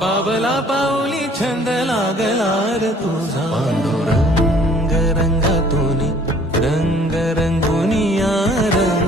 पावला पावली छंद लागला र तुझा पांडुरंग रंगतोनी रंग रंगुनिया रंग